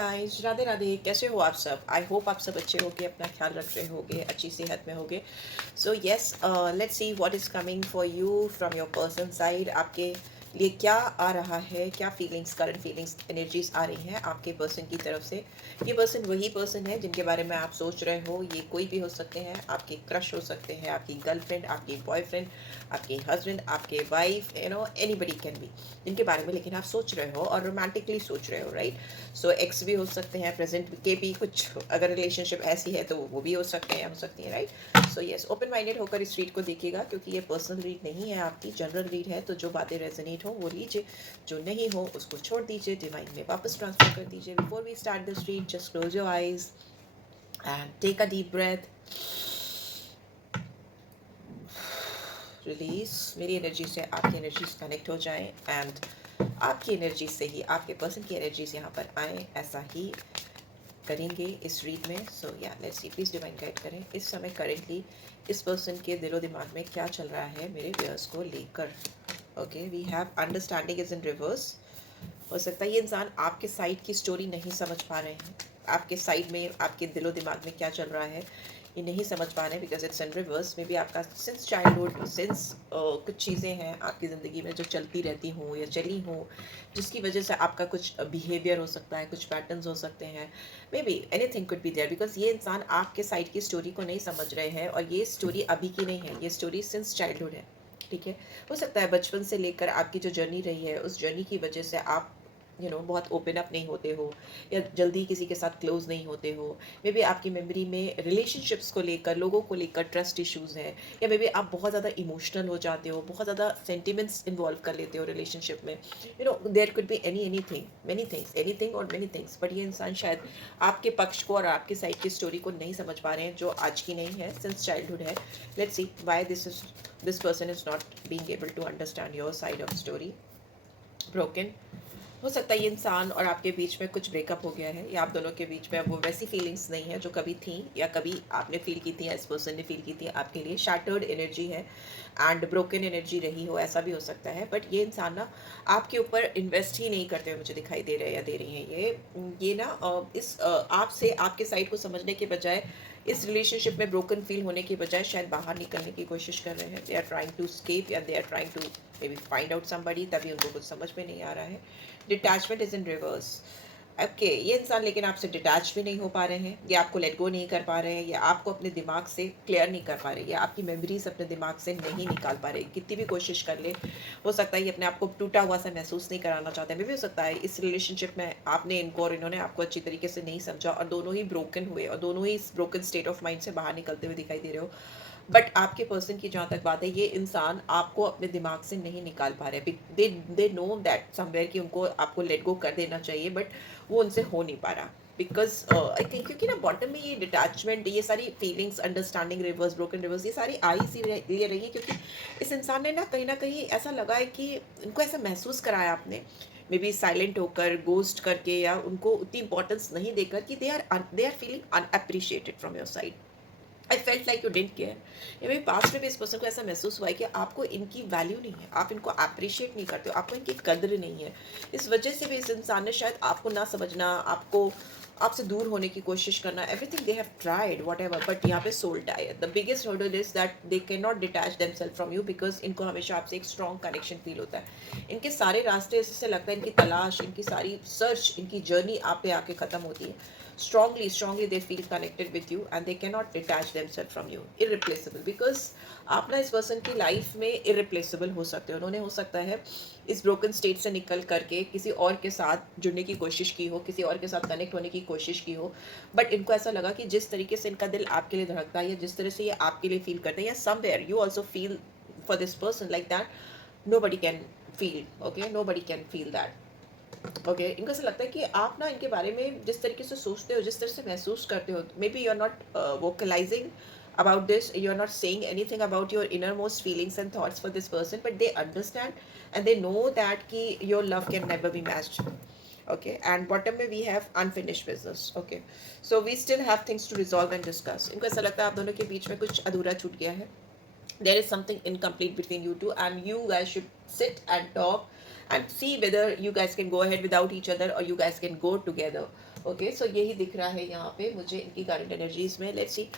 Guys, Radhe Radhe. कैसे हो आप सब? आई होप आप सब अच्छे होगे, अपना ख्याल रख रहे होगे, अच्छी सेहत में होगे। So yes, let's see what is coming for you from your person side. आपके लिए क्या आ रहा है, क्या फीलिंग्स, करंट फीलिंग्स, एनर्जीज आ रही हैं आपके पर्सन की तरफ से। ये पर्सन वही पर्सन है जिनके बारे में आप सोच रहे हो। ये कोई भी हो सकते हैं, आपके क्रश हो सकते हैं, आपकी गर्लफ्रेंड, आपकी बॉयफ्रेंड, आपके हस्बैंड, आपके वाइफ, एनीबडी कैन बी, जिनके बारे में लेकिन आप सोच रहे हो और रोमांटिकली सोच रहे हो, राइट। सो एक्स भी हो सकते हैं, प्रेजेंट के भी कुछ, अगर रिलेशनशिप ऐसी है तो वो भी हो सकते हैं, हो सकती है, right. So yes, open minded होकर इस रीड को देखिएगा, क्योंकि ये पर्सनल रीड नहीं है, आपकी जनरल रीड है। तो जो बातें रेजोनेट हो वो लीजिए, जो नहीं हो उसको छोड़ दीजिए, डिवाइन में वापस ट्रांसफर कर दीजिए। Before we start this read, just close your eyes and take a deep breath, release. मेरी एनर्जी से आपकी एनर्जीज कनेक्ट हो जाएं एंड आपकी एनर्जी से ही आपके पर्सन की एनर्जीज यहाँ पर आए, ऐसा ही करेंगे इस रीड में। सो yeah let's C, please divine guide करें इस समय करेंटली इस पर्सन के दिलो दिमाग में क्या चल रहा है मेरे व्यूअर्स को लेकर। Okay, we have understanding is in reverse. हो सकता है ये इंसान आपके साइड की स्टोरी नहीं समझ पा रहे हैं, आपके साइड में, आपके दिलो दिमाग में क्या चल रहा है ये नहीं समझ पा रहे हैं, because it's in reverse. May be आपका सिंस चाइल्डहुड, सिंस कुछ चीज़ें हैं आपकी ज़िंदगी में जो चलती रहती हों या चली हों, जिसकी वजह से आपका कुछ बिहेवियर हो सकता है, कुछ पैटर्न्स हो सकते हैं। Maybe anything could be there, because ये इंसान आपके साइड की स्टोरी को नहीं समझ रहे हैं, और ये स्टोरी अभी की नहीं है, ये स्टोरी सिंस चाइल्डहुड है। ठीक है, हो सकता है बचपन से लेकर आपकी जो जर्नी रही है, उस जर्नी की वजह से आप बहुत ओपन अप नहीं होते हो, या जल्दी किसी के साथ क्लोज नहीं होते हो। मे बी आपकी मेमोरी में रिलेशनशिप्स को लेकर, लोगों को लेकर ट्रस्ट इश्यूज हैं, या मे बी आप बहुत ज़्यादा इमोशनल हो जाते हो, बहुत ज़्यादा सेंटिमेंट्स इन्वॉल्व कर लेते हो रिलेशनशिप में। There could be anything, many things, anything और मैनी थिंग्स, बट ये इंसान शायद आपके पक्ष को और आपके साइड की स्टोरी को नहीं समझ पा रहे हैं, जो आज की नहीं है, सिंस चाइल्डहुड है। Let's see why this person is not being able to understand your side of story. Broken, हो सकता है ये इंसान और आपके बीच में कुछ ब्रेकअप हो गया है, या आप दोनों के बीच में अब वो वैसी फीलिंग्स नहीं है जो कभी थी, या कभी आपने फील की थी, या इस पर्सन ने फील की थी आपके लिए। शैटर्ड एनर्जी है एंड ब्रोकन एनर्जी रही हो, ऐसा भी हो सकता है। बट ये इंसान ना आपके ऊपर इन्वेस्ट ही नहीं करते हुए मुझे दिखाई दे रहे हैं, या दे रही हैं। ये ना आपसे, आपके साइड को समझने के बजाय, इस रिलेशनशिप में ब्रोकन फील होने के बजाय शायद बाहर निकलने की कोशिश कर रहे हैं। They are trying to escape, या they are trying to maybe find out somebody, तभी उनको कुछ समझ में नहीं आ रहा है। Detachment is in reverse. Okay, ये इंसान लेकिन आपसे डिटैच भी नहीं हो पा रहे हैं, या आपको लेट गो नहीं कर पा रहे हैं, या आपको अपने दिमाग से क्लियर नहीं कर पा रहे, या आपकी मेमोरीज अपने दिमाग से नहीं निकाल पा रहे, कितनी भी कोशिश कर ले। हो सकता है ये अपने आप को टूटा हुआ सा महसूस नहीं कराना चाहते। मे भी हो सकता है इस रिलेशनशिप में आपने इनको और इन्होंने आपको अच्छी तरीके से नहीं समझा, और दोनों ही ब्रोकन हुए, और दोनों ही इस ब्रोकन स्टेट ऑफ माइंड से बाहर निकलते हुए दिखाई दे रहे हो। बट आपके पर्सन की जहाँ तक बात है, ये इंसान आपको अपने दिमाग से नहीं निकाल पा रहे। दे नो दैट समवेयर कि उनको आपको लेट गो कर देना चाहिए, बट वो उनसे हो नहीं पा रहा। बिकॉज आई थिंक, क्योंकि ना बॉटम में ये डिटैचमेंट, ये सारी feelings, understanding, reverse, broken reverse, ये सारी आई सी लिए रही है, क्योंकि इस इंसान ने ना कहीं ऐसा लगा है कि उनको ऐसा महसूस कराया आपने, मे बी साइलेंट होकर, गोस्ट करके, या उनको उतनी इंपॉर्टेंस नहीं देकर, कि they are feeling unappreciated from your side. I felt like you didn't care. या मेरे पास्ट में भी इस पर्सन को ऐसा महसूस हुआ है कि आपको इनकी वैल्यू नहीं है, आप इनको अप्रिशिएट नहीं करते हो, आपको इनकी कद्र नहीं है। इस वजह से भी इस इंसान ने शायद आपको ना समझना, आपको आपसे दूर होने की कोशिश करना, everything they have tried whatever, but यहाँ पे soul tie. The biggest hurdle is that they can not detach themselves from you, because इनको हमेशा आपसे एक स्ट्रॉन्ग कनेक्शन फील होता है। इनके सारे रास्ते ऐसे लगता है, इनकी तलाश, इनकी सारी सर्च, इनकी जर्नी आप पे आके ख़त्म होती है। strongly they feel connected with you and they cannot detach themselves from you, irreplaceable, because आप ना इस पर्सन की लाइफ में irreplaceable हो सकते हो। उन्होंने हो सकता है इस ब्रोकन स्टेट से निकल करके किसी और के साथ जुड़ने की कोशिश की हो, किसी और के साथ कनेक्ट होने की कोशिश की हो, बट इनको ऐसा लगा कि जिस तरीके से इनका दिल आपके लिए धड़कता है, या जिस तरह से ये आपके लिए फील करते हैं, या somewhere you also feel for this person like that, nobody can feel, okay, nobody can feel that। Okay, इनको ऐसा लगता है कि आप ना इनके बारे में जिस तरीके से सोचते हो, जिस तरह से महसूस करते हो, maybe you are not vocalizing about this, you are not saying anything about your innermost feelings and thoughts for this person, but they understand and they know that ki your love can never be matched। Okay, and bottom में we have unfinished business। Okay, so we still have things to resolve and discuss। इनको ऐसा लगता है आप दोनों के बीच में कुछ अधूरा छूट गया है, there is something incomplete between you two, and you guys should sit and talk and see whether you guys can go ahead without each other or you guys can go together। Okay, so यही दिख रहा है यहाँ पे मुझे इनकी current energies में. Let's see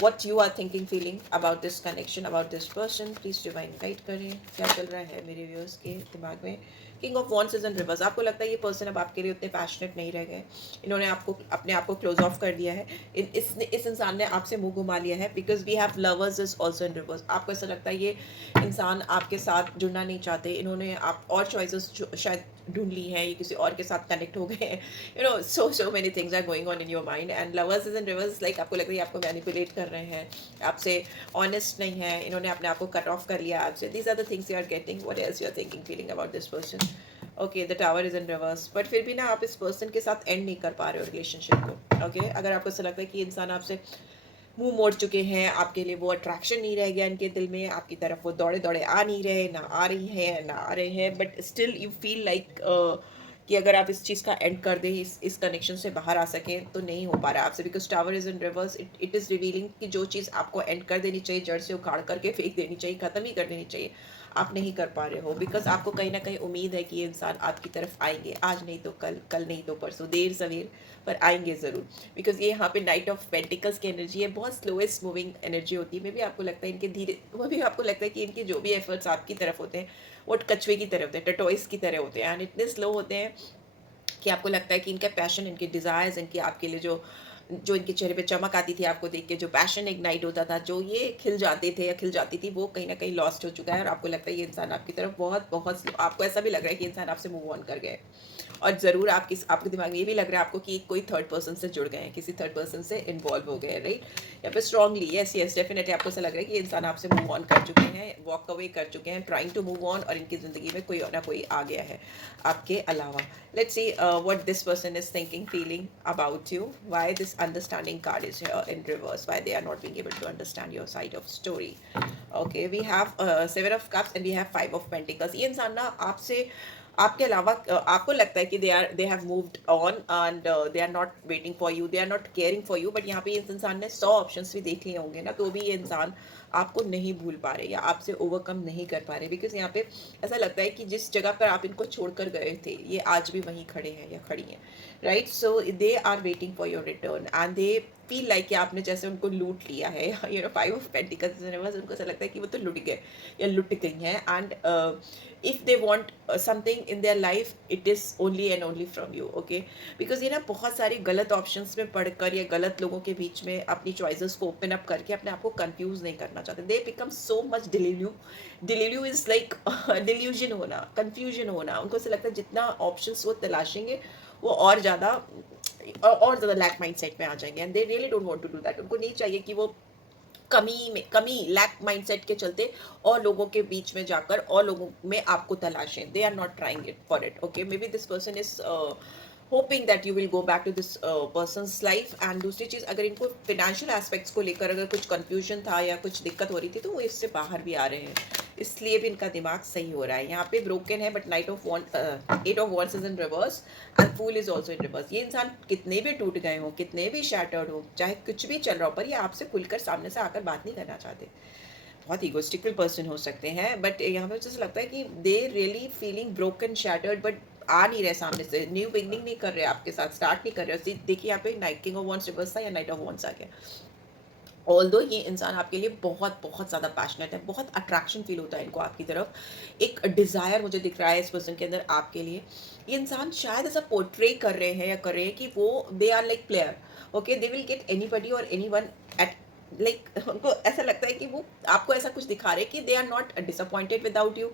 what you are thinking feeling about this connection, about this person. Please divine guide करें क्या चल रहा है मेरे व्यूअर्स के दिमाग में. King of wands is in reverse. आपको लगता है ये पर्सन अब आपके लिए उतने पैशनेट नहीं रह गए. इन्होंने आपको अपने आप को क्लोज ऑफ कर दिया है. इस इंसान ने आपसे मुंह घुमा लिया है. Because we have lovers is also in reverse. आपको ऐसा लगता है ये इंसान आपके साथ जुड़ना नहीं चाहते. इन्होंने आप और चॉइसेस शायद ढूंढ ली हैं. ये किसी और के साथ कनेक्ट हो गए हैं. So many things are going on in your mind. And lovers is in reverse. Like आपको लग रहा है आपको मैनिपुलेट कर रहे हैं, आपसे ऑनेस्ट नहीं है. इन्होंने अपने आप को कट ऑफ कर लिया आपसे. These are the things you are getting. What else you are thinking feeling about this person. Okay, the tower is in reverse. But फिर भी ना आप इस पर्सन के साथ एंड नहीं कर पा रहे हो रिलेशनशिप को. ओके, अगर आपको ऐसा लगता है कि इंसान आपसे मुंह मोड़ चुके हैं, आपके लिए वो अट्रैक्शन नहीं रह गया इनके दिल में, आपकी तरफ वो दौड़े दौड़े आ नहीं रहे, ना आ रही है ना आ रहे हैं, but still you feel like कि अगर आप इस चीज़ का एंड कर दें, इस कनेक्शन से बाहर आ सकें, तो नहीं हो पा रहा आपसे. Because tower is in reverse. It is revealing कि जो चीज़ आपको एंड कर देनी चाहिए, जड़ से उखाड़ करके फेंक देनी चाहिए, ख़त्म ही कर देनी चाहिए, आप नहीं कर पा रहे हो. बिकॉज आपको कहीं ना कहीं उम्मीद है कि ये इंसान आपकी तरफ आएंगे. आज नहीं तो कल, कल नहीं तो परसों, देर सवेर पर आएंगे ज़रूर. बिकॉज ये यहाँ पे नाइट ऑफ पेंटिकल्स की एनर्जी है. बहुत स्लोएस्ट मूविंग एनर्जी होती है. मे भी आपको लगता है इनके धीरे, वो भी आपको लगता है कि इनके जो भी एफर्ट्स आपकी तरफ होते हैं वो कछुए की तरह होते हैं, टटोइस की तरह होते हैं. एंड इतने स्लो होते हैं कि आपको लगता है कि इनका पैशन, इनके डिज़ायर्स, इनकी आपके लिए जो जो इनके चेहरे पे चमक आती थी आपको देख के, जो पैशन इग्नाइट होता था, जो ये खिल जाते थे या खिल जाती थी, वो कहीं ना कहीं लॉस्ट हो चुका है. और आपको लगता है ये इंसान आपकी तरफ बहुत बहुत आपको ऐसा भी लग रहा है कि इंसान आपसे मूव ऑन कर गए. और ज़रूर आपके दिमाग में ये भी लग रहा है आपको कि कोई थर्ड पर्सन से जुड़ गए हैं, किसी थर्ड पर्सन से इन्वॉल्व हो गए हैं. राइट, या फिर स्ट्रांगली यस यस डेफिनेटली आपको ऐसा लग रहा है कि ये इंसान आपसे मूव ऑन कर चुके हैं, वॉक अवे कर चुके हैं, ट्राइंग टू मूव ऑन, और इनकी ज़िंदगी में कोई ना कोई आ गया है आपके अलावा. Let's see what this person is thinking, feeling about you. Why this understanding card is here in reverse. Why they are not being able to understand your side of story. Okay, we have Seven of Cups and we have Five of Pentacles. ये इंसान ना आपसे आपके अलावा आपको लगता है कि they have moved on and they are not waiting for you, they are not caring for you. But यहाँ पे इस इंसान ने 100 ऑप्शंस भी देख लिए होंगे ना, तो भी ये इंसान आपको नहीं भूल पा रहे या आपसे ओवरकम नहीं कर पा रहे. बिकॉज यहाँ पे ऐसा लगता है कि जिस जगह पर आप इनको छोड़कर गए थे, ये आज भी वहीं खड़े हैं या खड़ी हैं. Right, so they are waiting for your return and they feel like कि आपने जैसे उनको लूट लिया है. फाइव ऑफ पेंटिकल्स, उनको ऐसा लगता है कि वो तो लुट गए या लुट गई हैं. And if they want something in their life, it is only and only from you. Okay, because ये ना बहुत सारी गलत ऑप्शंस में पढ़कर या गलत लोगों के बीच में अपनी चॉइसेस को ओपन अप करके अपने आप को कंफ्यूज नहीं करना चाहते. They become so much delulu is like delusion होना, कंफ्यूजन होना. उनको ऐसा लगता है जितना ऑप्शंस वो तलाशेंगे वो और ज़्यादा लैक माइंड सेट में आ जाएंगे. And they really don't want to do that. उनको नहीं चाहिए कि वो कमी लैक माइंडसेट के चलते और लोगों के बीच में जाकर और लोगों में आपको तलाशें. They are not trying it for it. Okay, maybe this person is hoping that you will go back to this person's life. And दूसरी चीज़, अगर इनको फिनेंशियल एस्पेक्ट्स को लेकर अगर कुछ कंफ्यूजन था या कुछ दिक्कत हो रही थी, तो वो इससे बाहर भी आ रहे हैं. इसलिए भी इनका दिमाग सही हो रहा है. यहाँ पे ब्रोकन है, but knight of eight of wands is in reverse and fool is also in reverse. ये इंसान कितने भी टूट गए हों, कितने भी शैटर्ड हो, चाहे कुछ भी चल रहा हो, पर ये आपसे खुलकर सामने से आकर बात नहीं करना चाहते. बहुत ईगोस्टिकल पर्सन हो सकते हैं. बट यहाँ पे जैसे लगता है कि they really feeling broken shattered, but आ नहीं रहे सामने से, न्यू बिगनिंग नहीं कर रहे आपके साथ, स्टार्ट नहीं कर रहे. देखिए यहाँ पे night king of wands reverse था या नाइट ऑफ वॉन्ड्स आ गया. ऑल्दो ये इंसान आपके लिए बहुत बहुत ज़्यादा पैशनेट है, बहुत अट्रैक्शन फील होता है इनको आपकी तरफ, एक डिज़ायर मुझे दिख रहा है इस पर्सन के अंदर आपके लिए. ये इंसान शायद ऐसा पोर्ट्रे कर रहे हैं या कर रहे हैं कि वो they are like player. Okay, they will get anybody और एनीवन एट लाइक उनको ऐसा लगता है कि वो आपको ऐसा कुछ दिखा रहे हैं कि they are not disappointed without you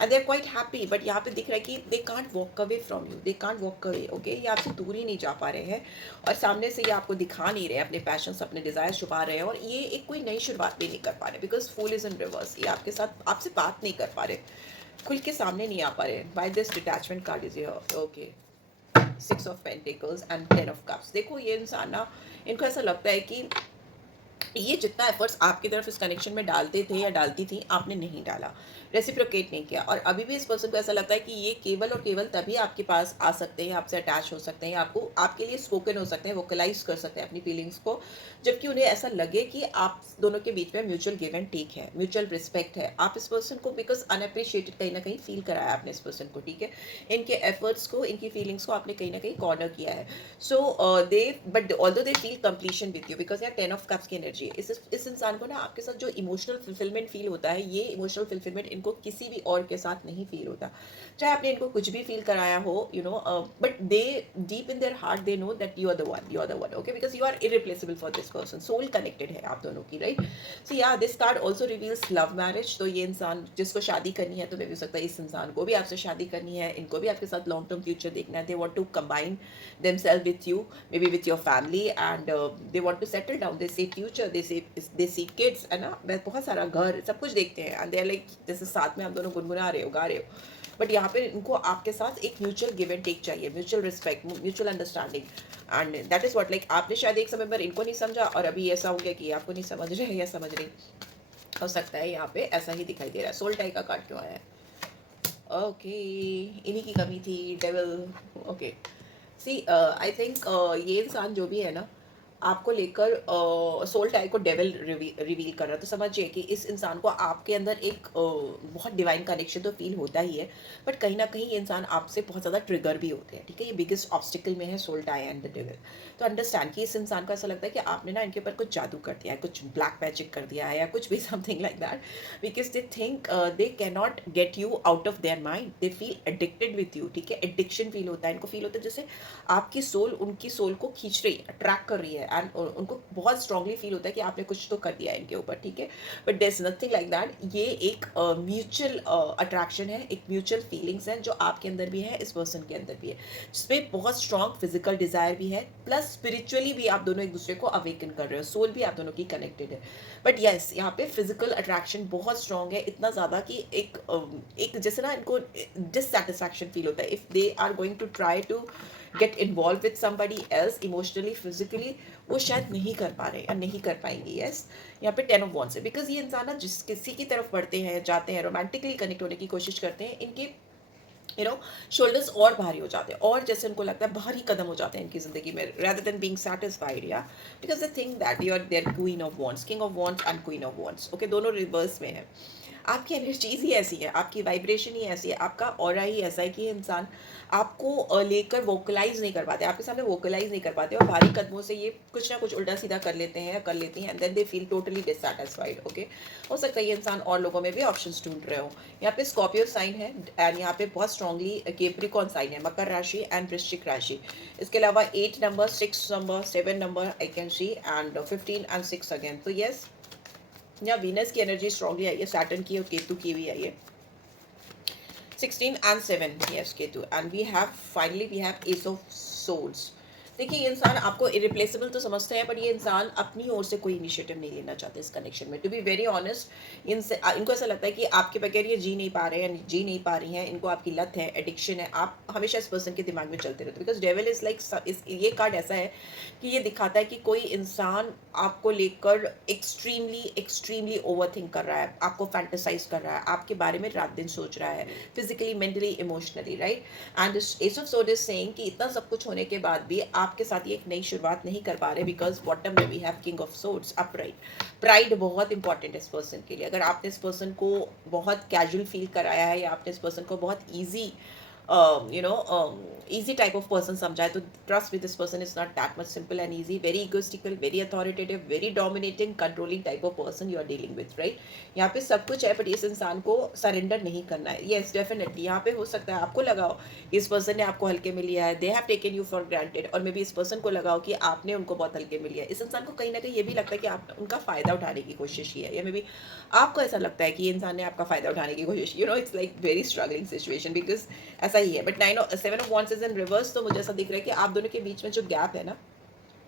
and they are quite happy. But यहाँ पे दिख रहा है कि they can't walk away from you, they can't walk away. Okay, ये आपसे दूर ही नहीं जा पा रहे हैं और सामने से ये आपको दिखा नहीं रहे, अपने पैशंस, अपने डिज़ायर छुपा रहे हैं. और ये एक कोई नई शुरुआत भी नहीं कर पा रहे because fool is in reverse. ये आपके साथ आपसे बात नहीं कर पा रहे, खुल के सामने नहीं आ पा रहे. By this detachment card is here. Okay, 6 of pentacles and 10 of cups. देखो ये इंसान ना, इनको ऐसा लगता है कि ये जितना एफर्ट्स आपकी तरफ इस कनेक्शन में डालते थे या डालती थी, आपने नहीं डाला, रेसिप्रोकेट नहीं किया, और अभी भी इस पर्सन को ऐसा लगता है कि ये केवल और केवल तभी आपके पास आ सकते हैं, आपसे अटैच हो सकते हैं, आपको आपके लिए स्पोकन हो सकते हैं, वोकलाइज कर सकते हैं अपनी फीलिंग्स को, जबकि उन्हें ऐसा लगे कि आप दोनों के बीच में म्यूचुअल गिव एंड टेक है, म्यूचुअल रिस्पेक्ट है। आप इस पर्सन को बिकॉज अनअप्रिशिएटेड कहीं ना कहीं फील कराया आपने इस पर्सन को, ठीक है, इनके एफर्ट्स को, इनकी फीलिंग्स को आपने कहीं ना कहीं कॉर्नर किया है। So they but although they feel completion with you, because यार 10 ऑफ कप्स की एनर्जी, इस इंसान को ना आपके साथ जो इमोशनल फुलफिलमेंट फील होता है, ये इमोशनल फुलफिलमेंट इनको किसी भी और के साथ नहीं फील होता, चाहे आपने इनको कुछ भी फील कराया हो, you know, but they deep in their heart they know that you are the one, okay, because you are irreplaceable for this person, soul connected है आप दोनों की, right. So yeah this card also reveals love marriage. तो ये इंसान जिसको शादी करनी है, तो मे भी हो सकता है इस इंसान को भी आपसे शादी करनी है, इनको भी आपके साथ लॉन्ग टर्म फ्यूचर देखना है, they want to combine themselves with you, maybe with your family, and they want to settle down, they see future, they see kids, है ना, बहुत सारा घर सब कुछ देखते हैं, and they are like जैसे साथ में आप दोनों गुनगुना रहे हो, गा रहे हो, बट यहाँ पे इनको आपके साथ एक म्यूचुअल गिव एंड टेक चाहिए, mutual respect, mutual understanding, and that is what, like आपने शायद एक समय पर इनको नहीं समझा, और अभी ऐसा हो गया कि आपको नहीं समझ रहे या समझ रही, हो सकता है यहाँ पे ऐसा ही दिखाई दे रहा है। सोल टाई का कार्ड क्यों आया है? ओके, इन्हीं की कमी थी, devil, okay. See I think ये इंसान जो भी है ना, आपको लेकर सोल टाई को डेविल रिवील कर रहा है, तो समझिए कि इस इंसान को आपके अंदर एक बहुत डिवाइन कनेक्शन तो फील होता ही है, बट कहीं ना कहीं ये इंसान आपसे बहुत ज़्यादा ट्रिगर भी होते हैं, ठीक है, ये बिगेस्ट ऑब्स्टिकल में है soul tie and the devil. तो अंडरस्टैंड कि इस इंसान को ऐसा लगता है कि आपने ना इनके ऊपर कुछ जादू कर दिया है, कुछ ब्लैक मैजिक कर दिया है, या कुछ भी something like that, because they think they can not get you out of their mind, they feel addicted with you, ठीक है, एडिक्शन फील होता है इनको, फील होता है जैसे आपकी सोल उनकी सोल को खींच रही है, अट्रैक्ट कर रही है, एंड उनको बहुत स्ट्रांगली फील होता है कि आपने कुछ तो कर दिया है इनके ऊपर, ठीक है, but there is nothing like that. ये एक म्यूचुअल अट्रैक्शन है, एक म्यूचुअल फीलिंग्स है जो आपके अंदर भी है, इस पर्सन के अंदर भी है, जिसमें बहुत स्ट्रांग फिजिकल डिजायर भी है, प्लस स्पिरिचुअली भी आप दोनों एक दूसरे को अवेकन कर रहे हो, सोल भी आप दोनों की कनेक्टेड है, बट यस यहाँ पे फिजिकल अट्रैक्शन बहुत स्ट्रांग है, इतना ज़्यादा कि एक जैसे ना इनको डिससेटिस्फैक्शन फील होता है if they are going to try to get involve with somebody else emotionally physically, वो शायद नहीं कर पा रहे या नहीं कर पाएंगे। यस, यहाँ पे 10 ऑफ वॉन्ड्स है, बिकॉज ये इंसान ना जिस किसी की तरफ बढ़ते हैं, जाते हैं, रोमांटिकली कनेक्ट होने की कोशिश करते हैं, इनके यू नो शोल्डर्स और भारी हो जाते हैं, और जैसे उनको लगता है भारी कदम हो जाते हैं इनकी ज़िंदगी में, rather than being satisfied, या because they think that you are their queen of wands, king of wands and queen of wands, okay, दोनों रिवर्स में है। आपकी एनर्जीज ही ऐसी है, आपकी वाइब्रेशन ही ऐसी है, आपका ऑरा ही ऐसा है कि ये इंसान आपको लेकर वोकलाइज नहीं कर पाते, आपके सामने वोकलाइज नहीं कर पाते, और भारी कदमों से ये कुछ ना कुछ उल्टा सीधा कर लेते हैं या कर लेती हैं, and then they feel totally dissatisfied, okay. हो सकता है ये इंसान और लोगों में भी ऑप्शंस ढूंढ रहे हो। यहाँ पे स्कॉर्पियो साइन है, एंड यहाँ पे बहुत स्ट्रांगली कैप्रिकॉर्न साइन है, मकर राशि एंड वृश्चिक राशि। इसके अलावा 8 number, 6 number, 7 number I can see, and 15 and 6 again. तो यस, यहाँ वीनस की एनर्जी स्ट्रांगली आई है, सैटर्न की और केतु की भी आई है, 16 and 7, yes, Ketu, and we have finally we have Ace of Swords। देखिए ये इंसान आपको इरिप्लेसेबल तो समझते हैं, पर ये इंसान अपनी ओर से कोई इनिशिएटिव नहीं लेना चाहते इस कनेक्शन में, टू बी वेरी ऑनेस्ट। इनको ऐसा लगता है कि आपके बगैर ये जी नहीं पा रहे हैं, जी नहीं पा रही हैं, इनको आपकी लत है, एडिक्शन है, आप हमेशा इस पर्सन के दिमाग में चलते रहते हो, बिकॉज डेविल इज लाइक, ये कार्ड ऐसा है कि ये दिखाता है कि कोई इंसान आपको लेकर एक्सट्रीमली एक्सट्रीमली ओवर थिंक कर रहा है, आपको फैंटेसाइज कर रहा है, आपके बारे में रात दिन सोच रहा है, physically, mentally, emotionally, right. And S of sword is saying कि इतना सब कुछ होने के बाद भी आपके साथ ये एक नई शुरुआत नहीं कर पा रहे, बिकॉज बॉटम में we have king of swords upright. Pride बहुत इंपॉर्टेंट है इस पर्सन के लिए। अगर आपने इस पर्सन को बहुत कैजुअल फील कराया है, या आपने इस पर्सन को बहुत easy easy type of person समझा है, तो trust with this person is not that much simple and easy, very egotistical, very authoritative, very dominating, controlling type of person you are dealing with, right। यहाँ पे सब कुछ है, but इस इंसान को सरेंडर नहीं करना है। yes definitely यहाँ पे हो सकता है आपको लगाओ इस पर्सन ने आपको हल्के में लिया है, they have taken you for granted, और मे बी इस पर्सन को लगाओ कि आपने उनको बहुत हल्के में लिया है। इस इंसान को कहीं ना कहीं ये भी लगता है कि आप उनका फ़ायदा उठाने की कोशिश की है, या मे बी आपको ऐसा लगता है कि ये इंसान ने आपका फ़ायदा उठाने की कोशिश की, it's like very struggling situation, because ऐसा ही है। But 7 of wands is in reverse, तो मुझे ऐसा दिख रहा है कि आप दोनों के बीच में जो गैप है ना,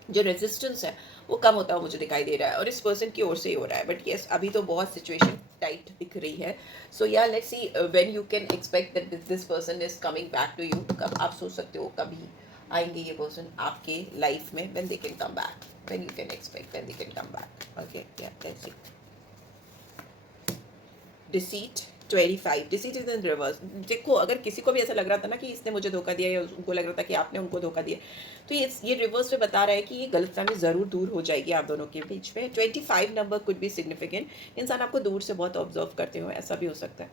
जो रेजिस्टेंस है, वो कम होता हुआ मुझे दिखाई दे रहा है, और इस पर्सन की ओर से ही हो रहा है। बट यस, अभी तो बहुत सिचुएशन टाइट दिख रही है। So yeah let's see when you can expect that this person is coming back to you. कब आप सोच सकते हो कभी आएंगे ये पर्सन आपके लाइफ में, when they can come back, when you can expect when they can come back. Okay, yeah, let's see. Deceit 25, deceit is in reverse. देखो अगर किसी को भी ऐसा लग रहा था ना कि इसने मुझे धोखा दिया या उनको लग रहा था कि आपने उनको धोखा दिया, तो ये रिवर्स में बता रहा है कि ये गलतफहमी ज़रूर दूर हो जाएगी आप दोनों के बीच में. 25 नंबर कुड बी सिग्निफिकेंट. इंसान आपको दूर से बहुत ऑब्जर्व करते हो, ऐसा भी हो सकता है.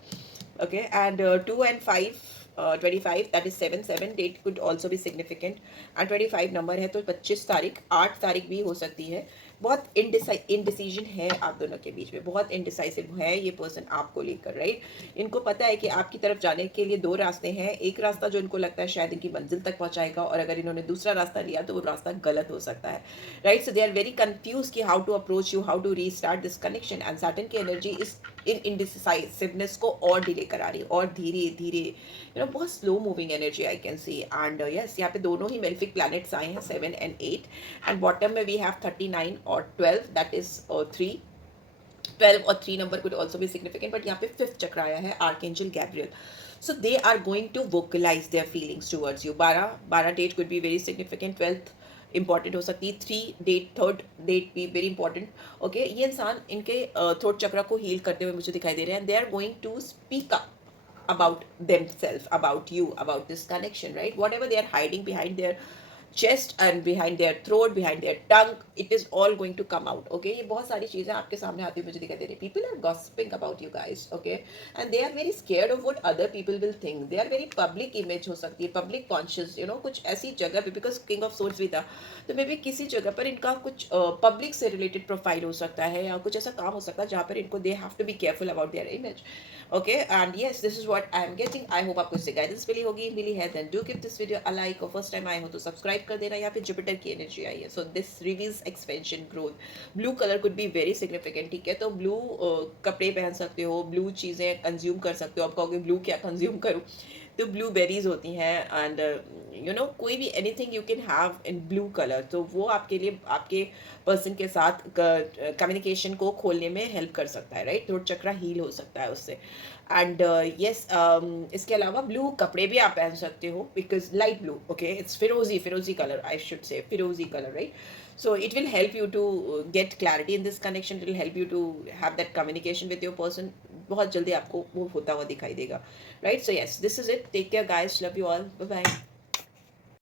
Okay, and 2 and 5, 25 that is 7 date could also भी सिग्निफिकेंट. एंड 25 नंबर है तो 25 तारीख, 8 तारीख भी हो सकती है. बहुत इनडिसीजन है आप दोनों के बीच में, बहुत इनडिसाइसिव है ये पर्सन आपको लेकर, राइट. इनको पता है कि आपकी तरफ जाने के लिए दो रास्ते हैं. एक रास्ता जो इनको लगता है शायद इनकी मंजिल तक पहुंचाएगा, और अगर इन्होंने दूसरा रास्ता लिया तो वो रास्ता गलत हो सकता है, right. So they are very confuse कि how to approach you, how to restart this connection. And Saturn की एनर्जी इस इनडिसाइसिवनेस को और डिले करा रही है, और धीरे धीरे बहुत slow moving energy I can see. And yes, यहाँ पे दोनों ही मेलिफिक प्लैनेट्स आए हैं, 7 and 8. एंड बॉटम में वी हैव 39 और 12, दैट इज 3. 12 और 3 नंबर कुड ऑल्सो भी सिग्निफिकेंट, बट यहाँ पे 5th चक्र आया है, archangel Gabriel. So they are going to vocalize their feelings towards you. 12 date could be very significant. 12th important हो सकती है. 3 डेट, 3rd डेट भी वेरी इंपॉर्टेंट. ओके, ये इंसान इनके थ्रोट चक्र को हील करते हुए मुझे दिखाई दे रहे हैं. They are going to speak up about themselves, about you, about this connection, right? Whatever they are hiding behind their chest and behind their throat, behind their tongue, it is all going to come out. Okay, ये बहुत सारी चीजें आपके सामने आती हुई मुझे दिखाई दे रही. People are gossiping about you guys, okay, and they are very scared of what other people will think. They are very public image हो सकती है, public conscious, कुछ ऐसी जगह पे, because King of Swords भी था, तो मे बी किसी जगह पर इनका कुछ पब्लिक से रिलेटेड प्रोफाइल हो सकता है, या कुछ ऐसा काम हो सकता है जहाँ पर इनको they have to be careful about their image. Okay, and yes, this is what I am getting. I hope आपको इससे गाइडेंस मिली है. Then do give this video a like, और फर्स्ट टाइम आए हो तो सब्सक्राइब कर देना. यहाँ पे जुपिटर की एनर्जी आई है, so this reveals expansion, growth. Blue colour could be very significant, ठीक है. तो ब्लू कपड़े पहन सकते हो, ब्लू चीज़ें कंज्यूम कर सकते हो. आप कहोगे ब्लू क्या कंज्यूम करूँ, तो ब्लू बेरीज होती हैं. एंड कोई भी anything you can have in blue colour, तो वो आपके लिए, आपके पर्सन के साथ कम्युनिकेशन को खोलने में हेल्प कर सकता है, राइट. थ्रोट चक्र हील हो सकता है उससे. एंड यस, इसके अलावा ब्लू कपड़े भी आप पहन सकते हो, because light blue, okay, it's फिरोजी कलर, आई शुड से फिरोजी colour, right. So it will help you to get clarity in this connection. It will help you to have that communication with your person. बहुत जल्दी आपको वो होता हुआ दिखाई देगा, right? So yes, this is it. Take care guys. Love you all. Bye bye.